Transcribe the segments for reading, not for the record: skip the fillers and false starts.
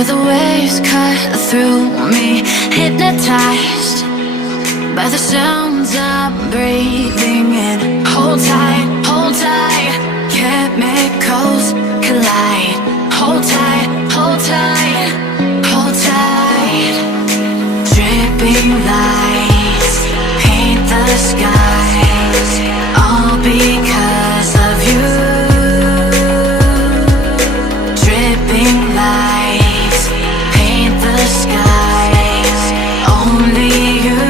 Feel the waves cut through me, hypnotized by the sounds I'm breathing in. Hold tight, chemicals collide. Hold tight, hold tight, hold tight. Dripping lights paint the skies, all because of you. Dripping lights paint the skies, only you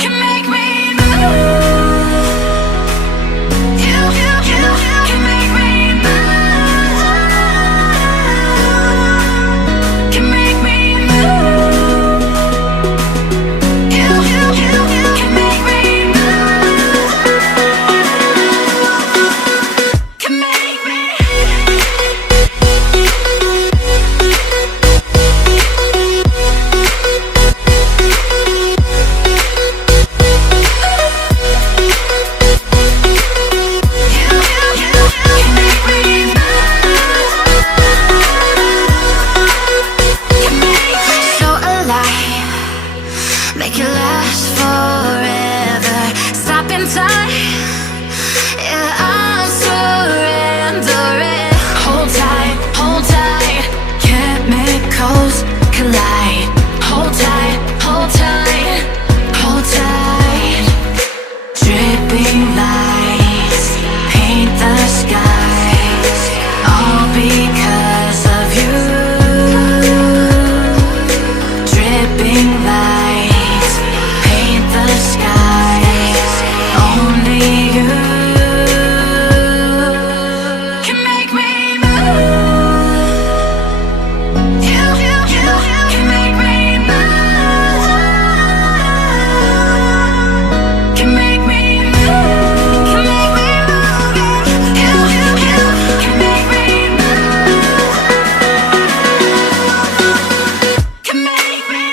can make me move. You can make me move. Can make me move. You can make me move. Can make me. So alive, make it last forever. Stop in time, yeah, I'm surrendering. Hold tight, chemicals collide. Hold tight, hold tight, hold tight. Dripping lights paint the skies, all because of you. Dripping lights paint the skies, only you can make me move. You can make me move. Can make me move. Can make me move. You can make me move. Can make me.